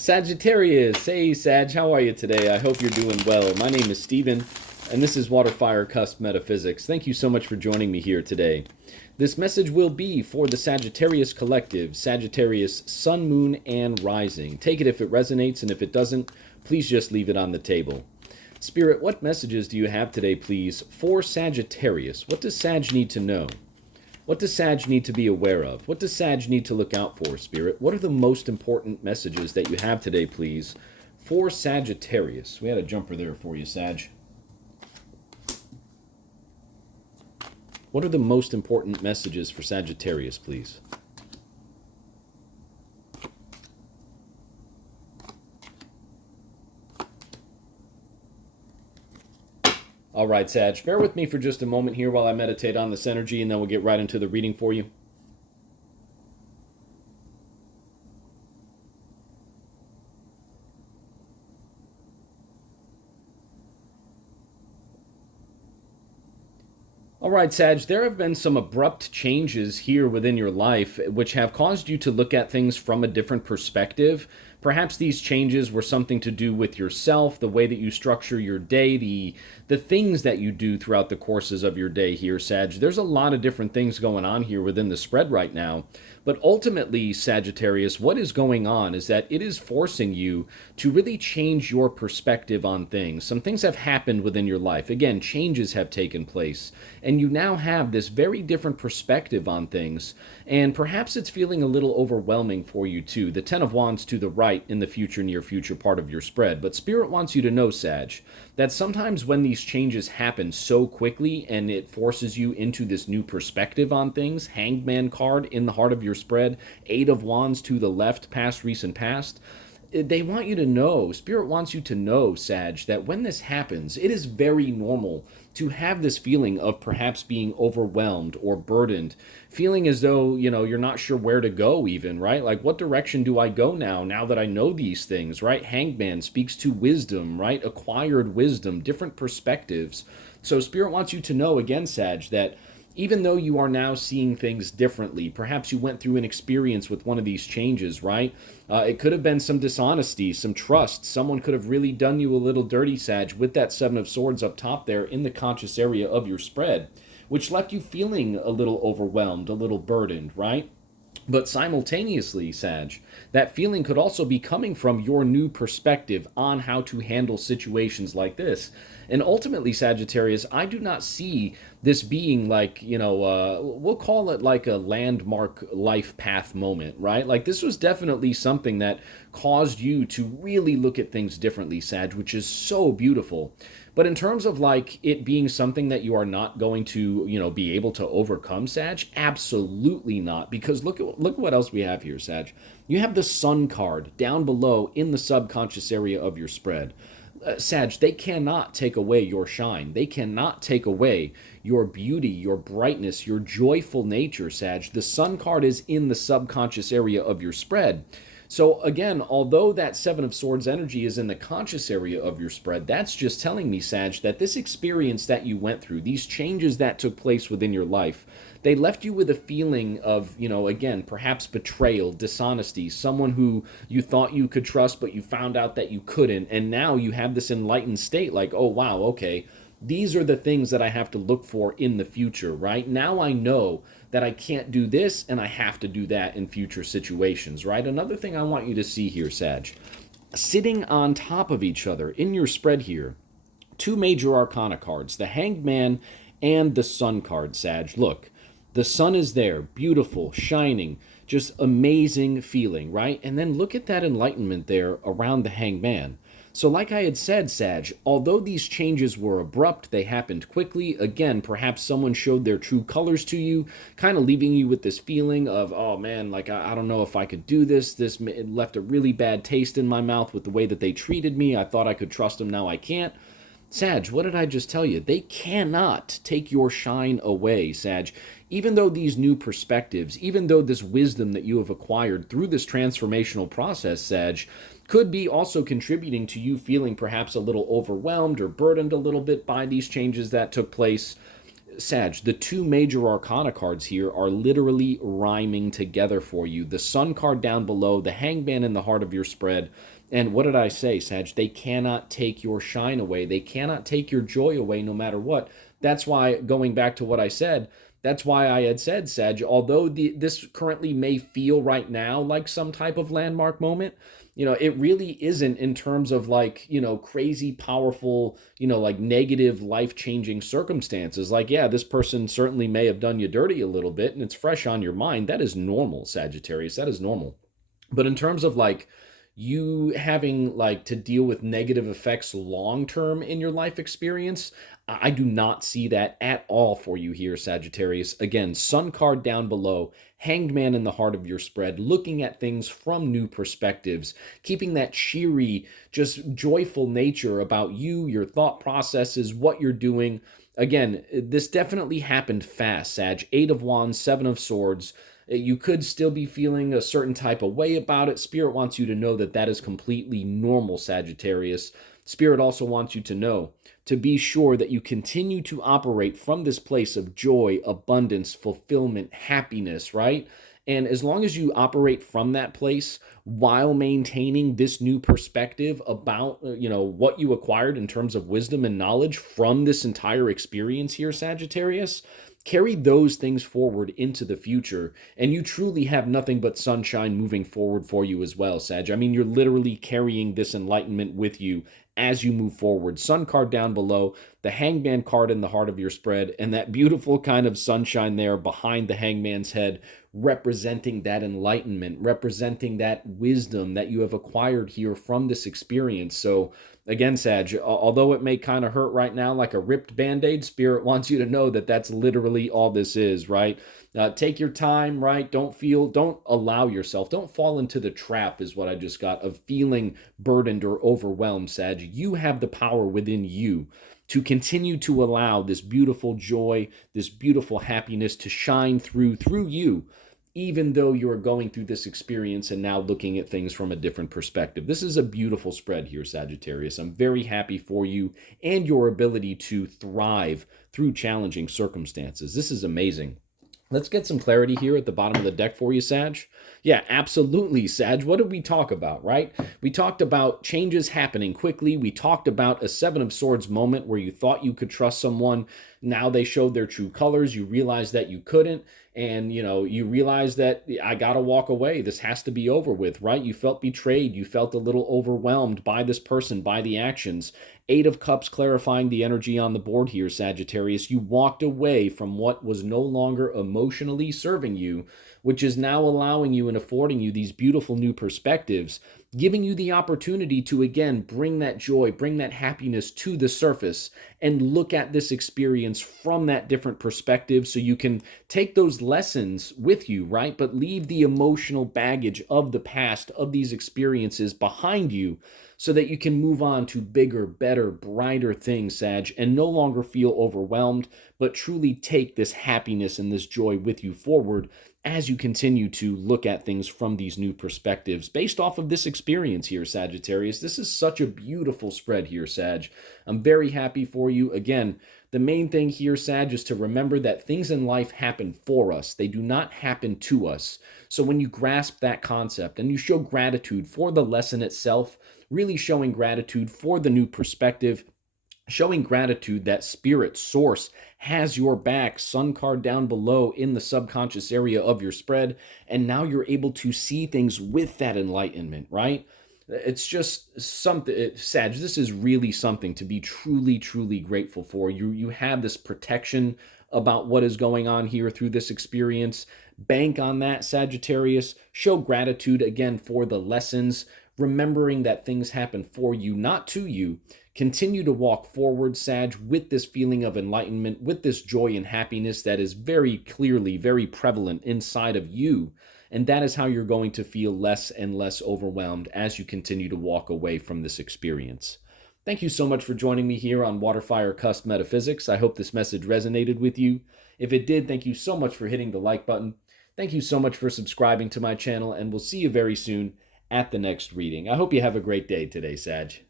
Sagittarius, hey Sag, how are you today? I hope you're doing well. My name is Steven, and this is WaterFireCusp Metaphysics. Thank you so much for joining me here today. This message will be for the Sagittarius Collective, Sagittarius Sun, Moon, and Rising. Take it if it resonates, and if it doesn't, please just leave it on the table. Spirit, what messages do you have today, please, for Sagittarius? What does Sag need to know? What does Sag need to be aware of? What does Sag need to look out for, Spirit? What are the most important messages that you have today, please, for Sagittarius? We had a jumper there for you, Sag. What are the most important messages for Sagittarius, please? All right, Sag, bear with me for just a moment here while I meditate on this energy, and then we'll get right into the reading for you. All right, Sag, there have been some abrupt changes here within your life which have caused you to look at things from a different perspective. Perhaps these changes were something to do with yourself, the way that you structure your day, the things that you do throughout the courses of your day here, Sag. There's a lot of different things going on here within the spread right now. But ultimately, Sagittarius, what is going on is that it is forcing you to really change your perspective on things. Some things have happened within your life. Again, changes have taken place. And you now have this very different perspective on things. And perhaps it's feeling a little overwhelming for you too. The Ten of Wands to the right in the future, near future part of your spread. But Spirit wants you to know, Sag, that sometimes when these changes happen so quickly and it forces you into this new perspective on things, Hangman card in the heart of your spread, Eight of Wands to the left, past, recent, past, they want you to know, Spirit wants you to know, Sag, that when this happens, it is very normal to have this feeling of perhaps being overwhelmed or burdened, feeling as though, you're not sure where to go even, right? Like, what direction do I go now that I know these things, right? Hangman speaks to wisdom, right? Acquired wisdom, different perspectives. So Spirit wants you to know, again, Sag, that even though you are now seeing things differently, perhaps you went through an experience with one of these changes, right? It could have been some dishonesty, some trust. Someone could have really done you a little dirty, Sag, with that Seven of Swords up top there in the conscious area of your spread, which left you feeling a little overwhelmed, a little burdened, right? But simultaneously, Sag, that feeling could also be coming from your new perspective on how to handle situations like this. And ultimately, Sagittarius, I do not see this being like, we'll call it like a landmark life path moment, right? Like, this was definitely something that caused you to really look at things differently, Sag, which is so beautiful. But in terms of like it being something that you are not going to, be able to overcome, Sag, absolutely not. Because look at what else we have here, Sag. You have the Sun card down below in the subconscious area of your spread. Sag, they cannot take away your shine. They cannot take away your beauty, your brightness, your joyful nature, Sag. The Sun card is in the subconscious area of your spread. So again, although that Seven of Swords energy is in the conscious area of your spread, that's just telling me, Sag, that this experience that you went through, these changes that took place within your life, they left you with a feeling of, again, perhaps betrayal, dishonesty, someone who you thought you could trust, but you found out that you couldn't. And now you have this enlightened state like, oh, wow, okay, these are the things that I have to look for in the future, right? Now I know that I can't do this and I have to do that in future situations, right? Another thing I want you to see here, Sag, sitting on top of each other in your spread here, two major arcana cards, the Hanged Man and the Sun card, Sag. Look, the sun is there, beautiful, shining, just amazing feeling, right? And then look at that enlightenment there around the Hanged Man. So like I had said, Sag, although these changes were abrupt, they happened quickly. Again, perhaps someone showed their true colors to you, kind of leaving you with this feeling of, oh man, like I don't know if I could do this. It left a really bad taste in my mouth with the way that they treated me. I thought I could trust them, now I can't. Sag, what did I just tell you? They cannot take your shine away, Sag. Even though these new perspectives, even though this wisdom that you have acquired through this transformational process, Sag, could be also contributing to you feeling perhaps a little overwhelmed or burdened a little bit by these changes that took place, Sag, the two major arcana cards here are literally rhyming together for you. The Sun card down below, the Hangman in the heart of your spread. And what did I say, Sag? They cannot take your shine away. They cannot take your joy away no matter what. That's why, going back to what I said, that's why I had said, Sag, although this currently may feel right now like some type of landmark moment, it really isn't in terms of like, crazy powerful, like negative life-changing circumstances. Like, yeah, this person certainly may have done you dirty a little bit and it's fresh on your mind. That is normal, Sagittarius. That is normal. But in terms of like you having like to deal with negative effects long term in your life experience, I do not see that at all for you here, Sagittarius. Again, Sun card down below, Hanged Man in the heart of your spread, looking at things from new perspectives, keeping that cheery, just joyful nature about you, your thought processes, what you're doing. Again, this definitely happened fast, Sag. 8 of Wands, 7 of Swords. You could still be feeling a certain type of way about it. Spirit wants you to know that that is completely normal, Sagittarius. Spirit also wants you to know, to be sure that you continue to operate from this place of joy, abundance, fulfillment, happiness, right? And as long as you operate from that place while maintaining this new perspective about, what you acquired in terms of wisdom and knowledge from this entire experience here, Sagittarius, carry those things forward into the future, and you truly have nothing but sunshine moving forward for you as well, Sag. I mean, you're literally carrying this enlightenment with you as you move forward. Sun card down below, the Hangman card in the heart of your spread, and that beautiful kind of sunshine there behind the Hangman's head, representing that enlightenment, representing that wisdom that you have acquired here from this experience. So again, Sag, although it may kind of hurt right now like a ripped Band-Aid, Spirit wants you to know that that's literally all this is, right? Take your time, right? Don't allow yourself, don't fall into the trap, is what I just got, of feeling burdened or overwhelmed, Sag. You have the power within you to continue to allow this beautiful joy, this beautiful happiness to shine through you, even though you're going through this experience and now looking at things from a different perspective. This is a beautiful spread here, Sagittarius. I'm very happy for you and your ability to thrive through challenging circumstances. This is amazing. Let's get some clarity here at the bottom of the deck for you, Sag. Yeah, absolutely, Sag. What did we talk about, right? We talked about changes happening quickly. We talked about a 7 of Swords moment where you thought you could trust someone. Now they showed their true colors. You realized that you couldn't. And, you realize that I got to walk away. This has to be over with, right? You felt betrayed. You felt a little overwhelmed by this person, by the actions. 8 of Cups clarifying the energy on the board here, Sagittarius. You walked away from what was no longer emotionally serving you, which is now allowing you and affording you these beautiful new perspectives, giving you the opportunity to, again, bring that joy, bring that happiness to the surface and look at this experience from that different perspective so you can take those lessons with you, right? But leave the emotional baggage of the past, of these experiences behind you so that you can move on to bigger, better, brighter things, Sag, and no longer feel overwhelmed, but truly take this happiness and this joy with you forward as you continue to look at things from these new perspectives based off of this experience here, Sagittarius. This is such a beautiful spread here, Sag. I'm very happy for you. Again, the main thing here, Sag, is to remember that things in life happen for us. They do not happen to us. So when you grasp that concept and you show gratitude for the lesson itself, really showing gratitude for the new perspective, showing gratitude that Spirit Source has your back, Sun card down below in the subconscious area of your spread, and now you're able to see things with that enlightenment, right? It's just something, Sag, this is really something to be truly, truly grateful for. You have this protection about what is going on here through this experience. Bank on that, Sagittarius. Show gratitude again for the lessons, remembering that things happen for you, not to you. Continue to walk forward, Sag, with this feeling of enlightenment, with this joy and happiness that is very clearly, very prevalent inside of you. And that is how you're going to feel less and less overwhelmed as you continue to walk away from this experience. Thank you so much for joining me here on WaterFireCusp Metaphysics. I hope this message resonated with you. If it did, thank you so much for hitting the like button. Thank you so much for subscribing to my channel, and we'll see you very soon at the next reading. I hope you have a great day today, Sag.